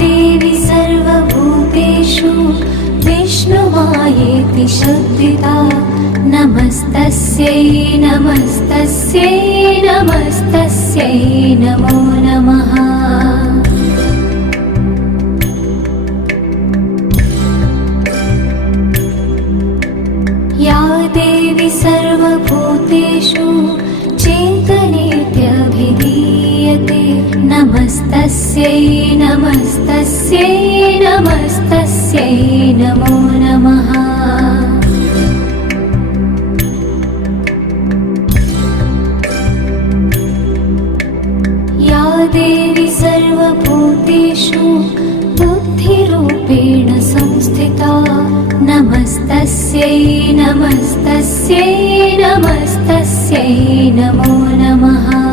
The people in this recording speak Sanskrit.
देवी सर्वभूतेषु विष्णुमायेति शब्दिता नमस्तस्यै नमस्तस्यै नमस्तस्यै नमो नमः। या देवी सर्वभूतेषु चेतनेत्यभिधीयते नमस्तस्यै नमस्तस्यै नमस्तस्यै नमो नमः। या देवी सर्वभूतेषु बुद्धिरूपेण संस्थिता नमस्तस्यै नमस्तस्यै नमस्तस्यै नमो नमः।